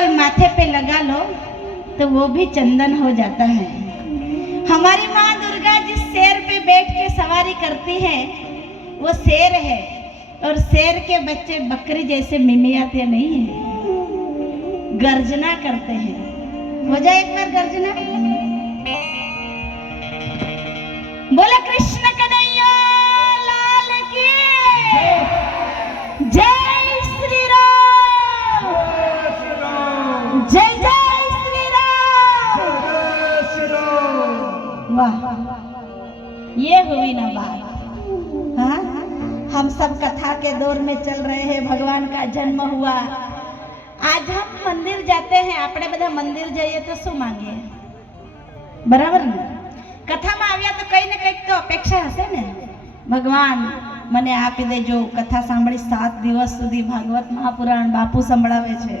केवल माथे पे लगा लो तो वो भी चंदन हो जाता है। हमारी माँ दुर्गा जिस शेर पे बैठ के सवारी करती है वो शेर है, और शेर के बच्चे बकरी जैसे मिमियाते नहीं है, गर्जना करते हैं। हो जाए एक बार गर्जना। बोला कृष्ण कन्हैया लाल की जय श्री राम, जय जय श्री राम। वाह, ये हुई ना बात। हाँ, हम सब कथा के दौर में चल रहे हैं। भगवान का जन्म हुआ। आज हम मंदिर जाते हैं, આપણે બધા મંદિર જઈએ તો શું માંગીએ? બરાબર ને? કથામાં આવ્યા તો કઈ ને કઈક તો અપેક્ષા હશે ને। ભગવાન મને આપી દેજો। કથા સાંભળી 7 દિવસ સુધી ભાગવત મહાપુરાણ બાપુ સંભળાવે છે।